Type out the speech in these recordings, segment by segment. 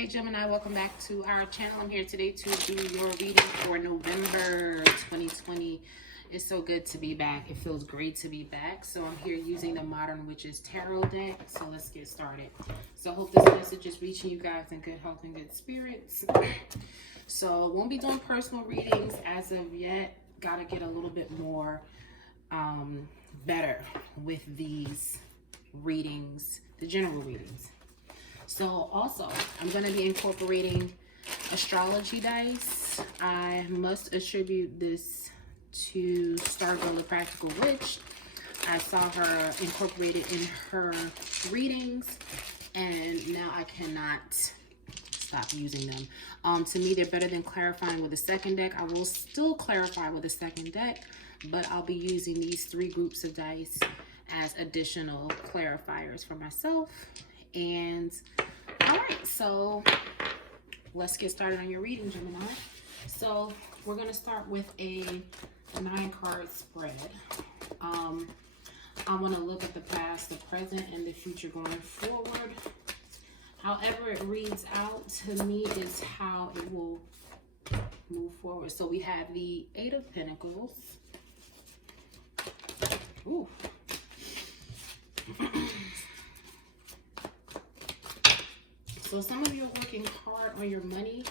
Hey Gemini, welcome back to our channel. I'm here today to do your reading for November 2020. It's so good to be back. It feels great to be back. So I'm here using the Modern Witches Tarot deck. So let's get started. So I hope this message is reaching you guys in good health and good spirits. So won't be doing personal readings as of yet. Gotta get a little bit more better with these readings, the general readings. So also, I'm going to be incorporating astrology dice. I must attribute this to Stargirl the Practical Witch. I saw her incorporated in her readings, and now I cannot stop using them. To me, they're better than clarifying with a second deck. I will still clarify with a second deck, but I'll be using these three groups of dice as additional clarifiers for myself. And all right, so let's get started on your reading, Gemini. So we're going to start with a 9-card spread. I want to look at the past, the present, and the future going forward. However it reads out to me is how it will move forward. So we have the 8 of Pentacles. Ooh. So some of you are working hard on your money,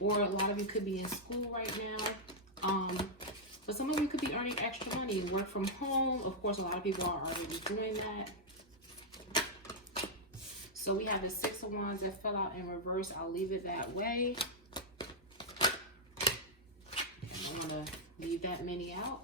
or a lot of you could be in school right now. But some of you could be earning extra money, work from home. Of course, a lot of people are already doing that. So we have the 6 of Wands that fell out in reverse. I'll leave it that way. I want to leave that many out.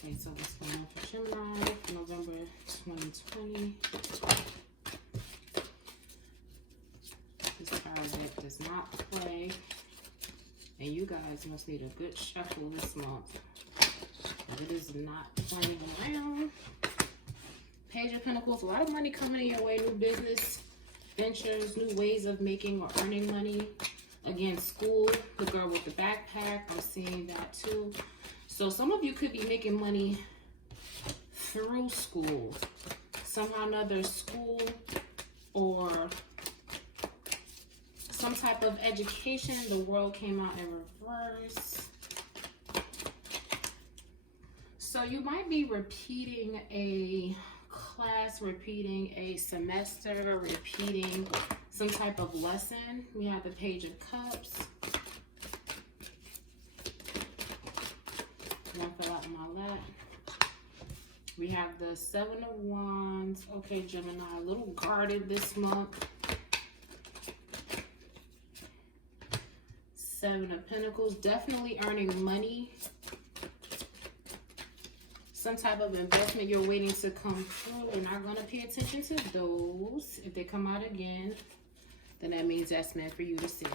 Okay, so what's going on for Gemini, November 2020. This card deck does not play, and you guys must need a good shuffle this month. It is not playing around. Page of Pentacles, a lot of money coming in your way, new business ventures, new ways of making or earning money. Again, school, the girl with the backpack, I'm seeing that too. So some of you could be making money through school, somehow or another, school or some type of education. The world came out in reverse. So you might be repeating a class, repeating a semester, repeating some type of lesson. We have the Page of Cups. One fell out in my lap. We have the 7 of Wands. Okay, Gemini, a little guarded this month. 7 of Pentacles, definitely earning money. Some type of investment you're waiting to come through. You're not going to pay attention to those. If they come out again, then that means that's meant for you to see.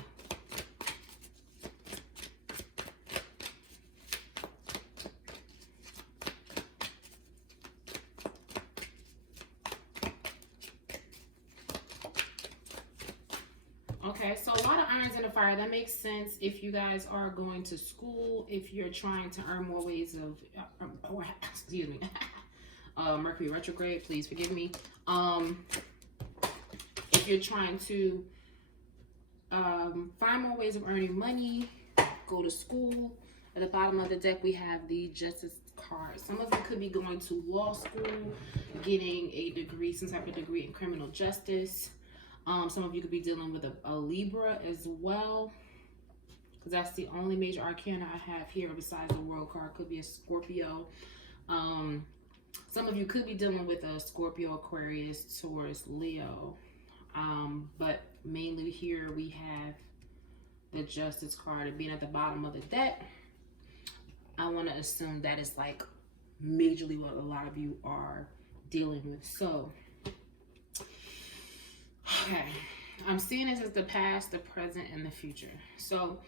Okay, so a lot of irons in the fire. That makes sense if you guys are going to school, if you're trying to earn more ways of, excuse me, Mercury retrograde, please forgive me. If you're trying to find more ways of earning money, go to school. At the bottom of the deck, we have the Justice card. Some of you could be going to law school, getting a degree, some type of degree in criminal justice. Some of you could be dealing with a Libra as well, because that's the only major arcana I have here besides the World card. Could be a Scorpio. Some of you could be dealing with a Scorpio, Aquarius, Taurus, Leo. But mainly here we have the Justice card. And being at the bottom of the deck, I want to assume that is like majorly what a lot of you are dealing with. So okay, I'm seeing this as the past, the present, and the future. So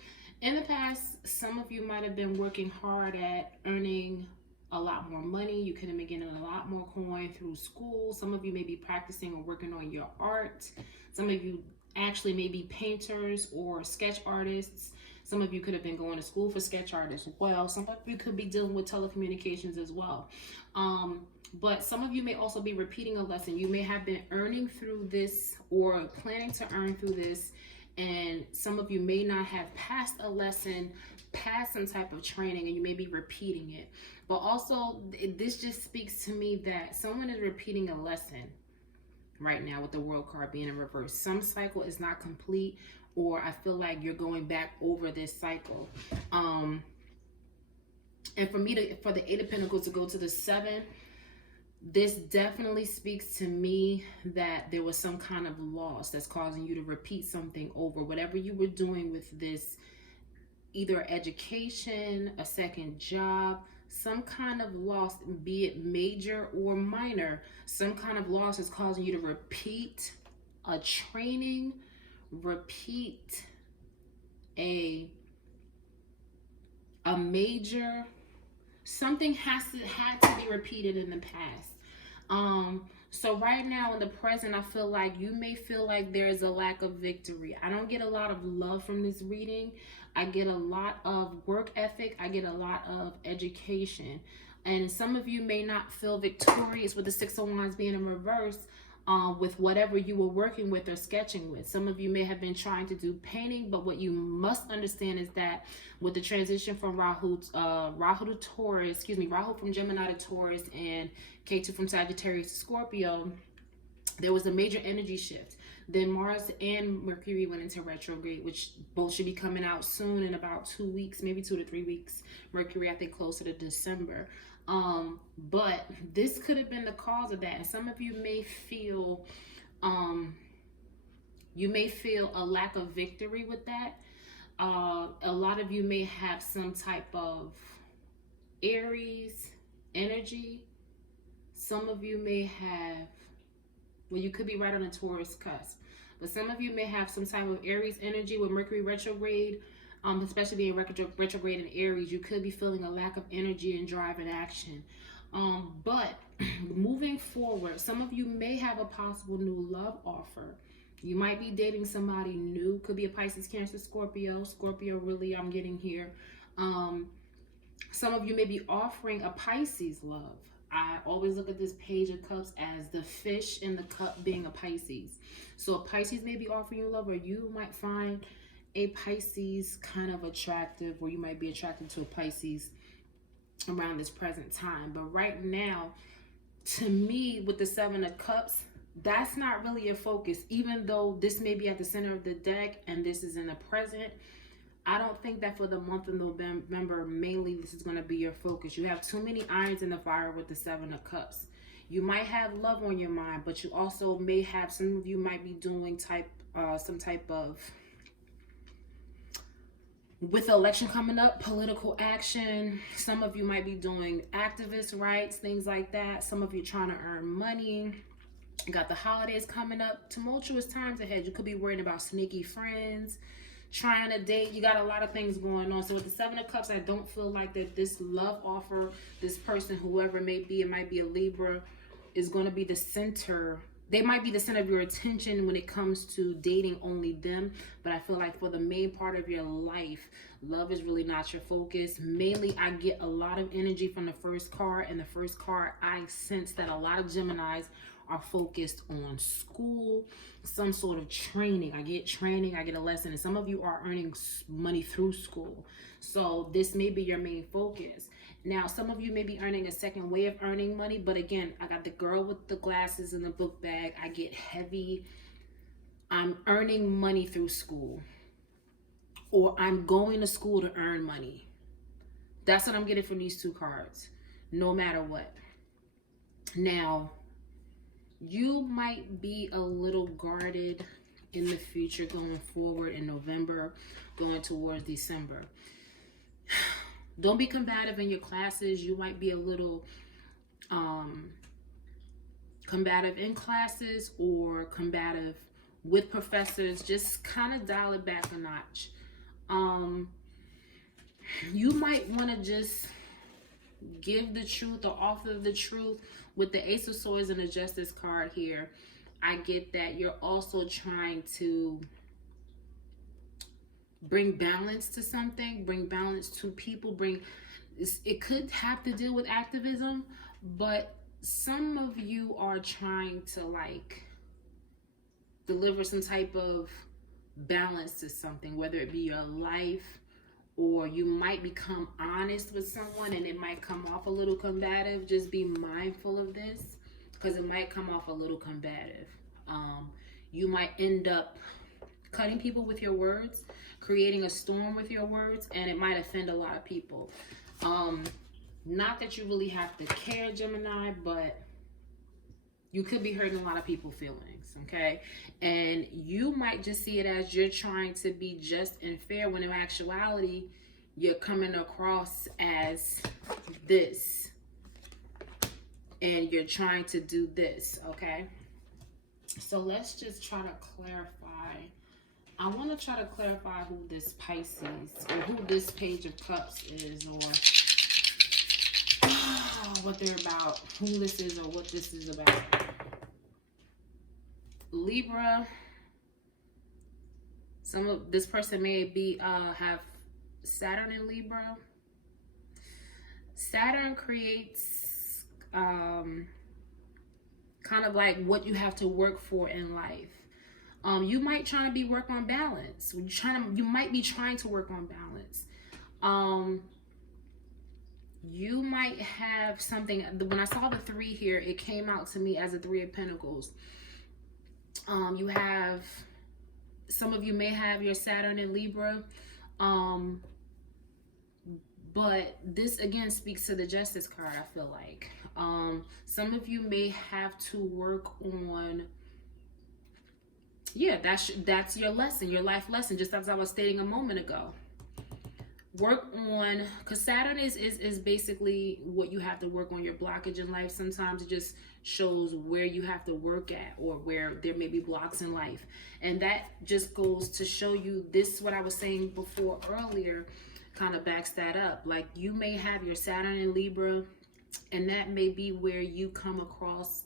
in the past, some of you might have been working hard at earning a lot more money. You could have been getting a lot more coin through school. Some of you may be practicing or working on your art. Some of you actually may be painters or sketch artists. Some of you could have been going to school for sketch art as well. Some of you could be dealing with telecommunications as well. But some of you may also be repeating a lesson. You may have been earning through this or planning to earn through this, and some of you may not have passed a lesson, passed some type of training, and you may be repeating it. But also, this just speaks to me that someone is repeating a lesson right now with the World card being in reverse. Some cycle is not complete, or I feel like you're going back over this cycle. And for the Eight of Pentacles to go to the 7, this definitely speaks to me that there was some kind of loss that's causing you to repeat something over. Whatever you were doing with this, either education, a second job, some kind of loss, be it major or minor, some kind of loss is causing you to repeat a training, repeat a major. Something had to be repeated in the past. So right now in the present, I feel like you may feel like there's a lack of victory. I don't get a lot of love from this reading. I get a lot of work ethic. I get a lot of education. And some of you may not feel victorious with the Six of Wands being in reverse with whatever you were working with or sketching with. Some of you may have been trying to do painting, but what you must understand is that with the transition from Rahu to Taurus, Rahu from Gemini to Taurus and Ketu from Sagittarius to Scorpio, there was a major energy shift. Then Mars and Mercury went into retrograde, which both should be coming out soon in about 2 weeks, maybe 2 to 3 weeks. Mercury, I think, closer to December. But this could have been the cause of that. And some of you may feel, a lack of victory with that. A lot of you may have some type of Aries energy. Some of you may have, well, you could be right on a Taurus cusp, but some of you may have some type of Aries energy with Mercury retrograde, especially being retrograde in Aries. You could be feeling a lack of energy and drive and action. But moving forward, some of you may have a possible new love offer. You might be dating somebody new. Could be a Pisces, Cancer, Scorpio. Scorpio, really, I'm getting here. Some of you may be offering a Pisces love. I always look at this Page of Cups as the fish in the cup being a Pisces. So a Pisces may be offering you love, or you might find a Pisces kind of attractive, or you might be attracted to a Pisces around this present time. But right now, to me, with the Seven of Cups, that's not really a focus. Even though this may be at the center of the deck and this is in the present, I don't think that for the month of November, mainly this is going to be your focus. You have too many irons in the fire with the Seven of Cups. You might have love on your mind, but you also may have, some of you might be doing some type of, with the election coming up, political action. Some of you might be doing activist rights, things like that. Some of you trying to earn money. You got the holidays coming up, tumultuous times ahead. You could be worried about sneaky friends, trying to date. You got a lot of things going on. So with the Seven of Cups, I don't feel like that this love offer, this person, whoever it may be, it might be a Libra, is going to be the center. They might be the center of your attention when it comes to dating only them. But I feel like for the main part of your life, love is really not your focus. Mainly, I get a lot of energy from the first card. And the first card, I sense that a lot of Geminis are focused on school, some sort of training. I get training, I get a lesson, and some of you are earning money through school. So this may be your main focus. Now, some of you may be earning a second way of earning money, but again, I got the girl with the glasses and the book bag. I get heavy. I'm earning money through school, or I'm going to school to earn money. That's what I'm getting from these two cards, no matter what. Now, you might be a little guarded in the future going forward in November, going towards December. Don't be combative in your classes. You might be a little combative in classes or combative with professors. Just kind of dial it back a notch. You might want to just give the truth or offer the truth. With the Ace of Swords and the Justice card here, I get that you're also trying to bring balance to something, bring balance to people, it could have to deal with activism, but some of you are trying to like deliver some type of balance to something, whether it be your life, or you might become honest with someone and it might come off a little combative. Just be mindful of this because it might come off a little combative. You might end up cutting people with your words, creating a storm with your words, and it might offend a lot of people. Not that you really have to care, Gemini, but you could be hurting a lot of people's feelings, okay? And you might just see it as you're trying to be just and fair, when in actuality, you're coming across as this. And you're trying to do this, okay? So let's just try to clarify. I want to try to clarify who this Pisces, or who this Page of Cups is, or what they're about, who this is, or what this is about. Libra. Some of this person may be have Saturn in Libra. Saturn creates kind of like what you have to work for in life. You might try to work on balance. You might be trying to work on balance. You might have something. When I saw the 3 here, it came out to me as a 3 of Pentacles. You have, some of you may have your Saturn in Libra. But this again speaks to the Justice card, I feel like. Some of you may have to work on, yeah, that's your lesson, your life lesson, just as I was stating a moment ago. Work on, because Saturn is basically what you have to work on, your blockage in life. Sometimes it just shows where you have to work at, or where there may be blocks in life. And that just goes to show you this, what I was saying before earlier, kind of backs that up. Like, you may have your Saturn in Libra, and that may be where you come across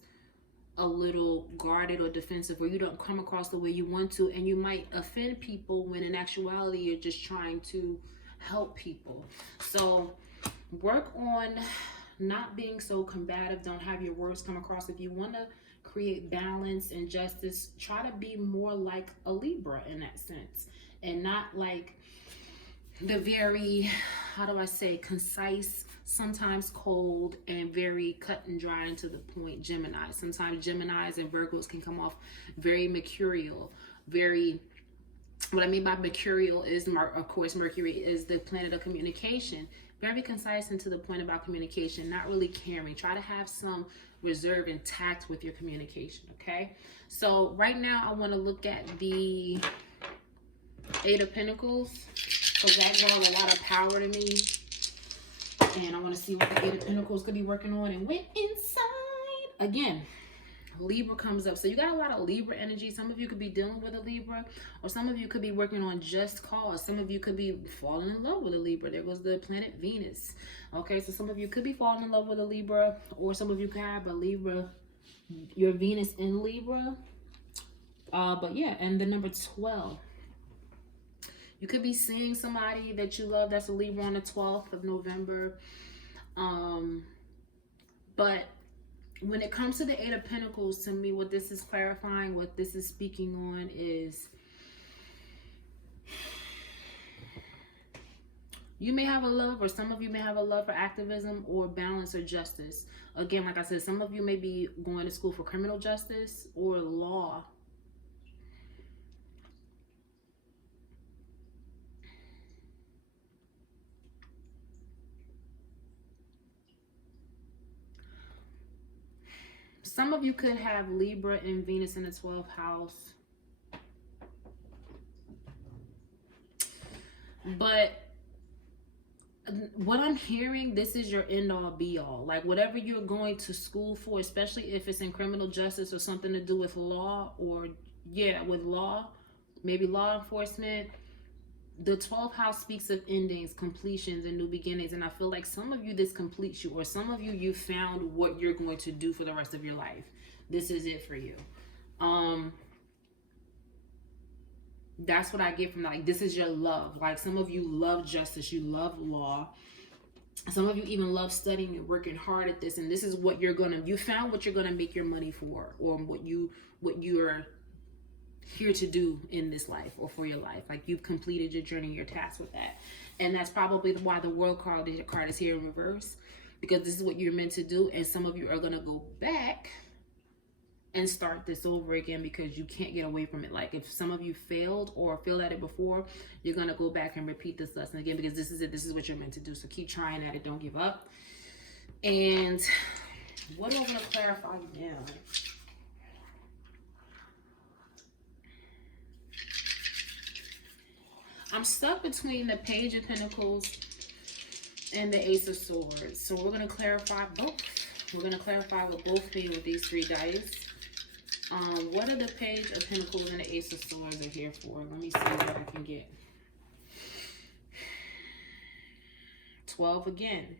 a little guarded or defensive, where you don't come across the way you want to, and you might offend people when in actuality you're just trying to help people. So work on not being so combative. Don't have your words come across. If you want to create balance and justice, try to be more like a Libra in that sense, and not like the very, how do I say, concise, sometimes cold, and very cut and dry and to the point Gemini. Sometimes Geminis and Virgos can come off very mercurial, very, what I mean by mercurial is, of course, Mercury is the planet of communication. Very concise and to the point about communication, not really caring. Try to have some reserve and tact with your communication, okay? So right now I want to look at the 8 of Pentacles, because that brought a lot of power to me. And I want to see what the 8 of Pentacles could be working on. And went inside. Again, Libra comes up. So you got a lot of Libra energy. Some of you could be dealing with a Libra, or some of you could be working on just cause. Some of you could be falling in love with a Libra. There goes the planet Venus. Okay, so some of you could be falling in love with a Libra, or some of you could have a Libra, your Venus in Libra. But yeah, and the number 12. You could be seeing somebody that you love that's a Libra on the 12th of November. But when it comes to the 8 of Pentacles, to me, what this is clarifying, what this is speaking on is, you may have a love, or some of you may have a love for activism or balance or justice. Again, like I said, some of you may be going to school for criminal justice or law. Some of you could have Libra and Venus in the 12th house. But what I'm hearing, this is your end all be all. Like, whatever you're going to school for, especially if it's in criminal justice or something to do with law, or yeah, with law, maybe law enforcement. The 12th house speaks of endings, completions, and new beginnings. And I feel like some of you, this completes you, or some of you, you found what you're going to do for the rest of your life. This is it for you. That's what I get from that. Like, this is your love. Like, some of you love justice, you love law. Some of you even love studying and working hard at this, and this is what you found what you're gonna make your money for, or what you're here to do in this life or for your life. Like, you've completed your journey, your task with that. And that's probably why the world card is here in reverse, because this is what you're meant to do. And some of you are gonna go back and start this over again because you can't get away from it. Like, if some of you failed or failed at it before, you're gonna go back and repeat this lesson again, because this is it. This is what you're meant to do. So keep trying at it. Don't give up. And what am I gonna clarify now? I'm stuck between the Page of Pentacles and the Ace of Swords. So we're gonna clarify both. We're gonna clarify what both mean with these 3 dice. What are the Page of Pentacles and the Ace of Swords are here for? Let me see what I can get. 12 again.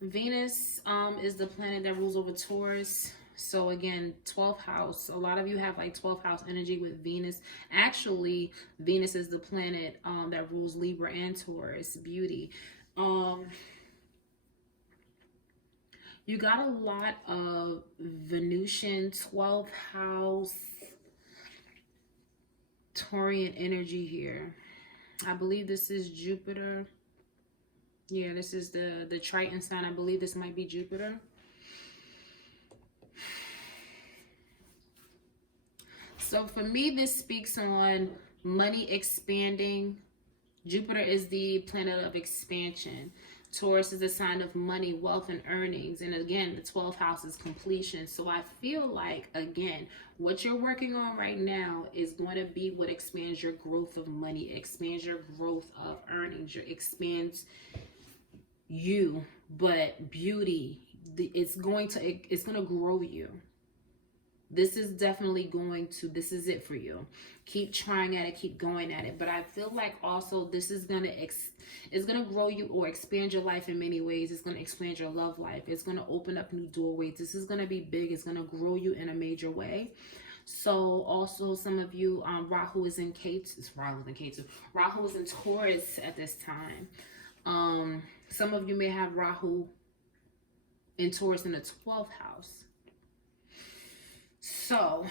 Venus is the planet that rules over Taurus. So again, 12th house. A lot of you have like 12th house energy with Venus. Actually, Venus is the planet that rules Libra and Taurus. Beauty. You got a lot of Venusian 12th house Taurian energy here. I believe this is Jupiter. Yeah, this is the Triton sign. I believe this might be Jupiter. So for me, this speaks on money expanding. Jupiter is the planet of expansion. Taurus is a sign of money, wealth, and earnings. And again, the 12th house is completion. So I feel like, again, what you're working on right now is going to be what expands your growth of money, expands your growth of earnings, expands you. But beauty, it's going to grow you. This is definitely this is it for you. Keep trying at it, keep going at it. But I feel like also this is it's gonna grow you or expand your life in many ways. It's gonna expand your love life. It's gonna open up new doorways. This is gonna be big. It's gonna grow you in a major way. So also some of you, Rahu is in Rahu is in Taurus at this time. Some of you may have Rahu in Taurus in the 12th house. So,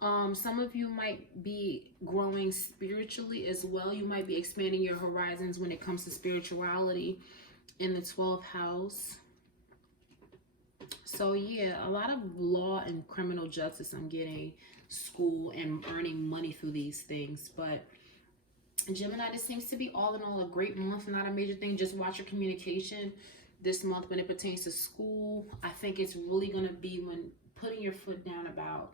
some of you might be growing spiritually as well. You might be expanding your horizons when it comes to spirituality in the 12th house. So, yeah, a lot of law and criminal justice I'm getting, school, and earning money through these things. But Gemini, this seems to be all in all a great month, not a major thing. Just watch your communication this month when it pertains to school. I think it's really going to be when putting your foot down about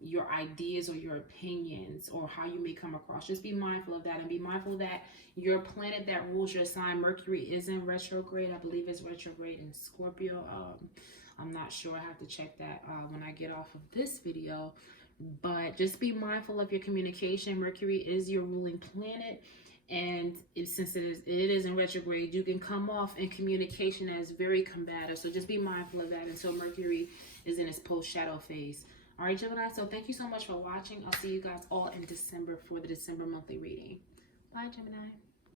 your ideas or your opinions or how you may come across. Just be mindful of that, and be mindful that your planet that rules your sign, Mercury, is in retrograde. I believe it's retrograde in Scorpio. I'm not sure. I have to check that when I get off of this video. But just be mindful of your communication. Mercury is your ruling planet. And since it is in retrograde, you can come off in communication as very combative. So just be mindful of that until Mercury is in its post-shadow phase. All right, Gemini, so thank you so much for watching. I'll see you guys all in December for the December monthly reading. Bye, Gemini.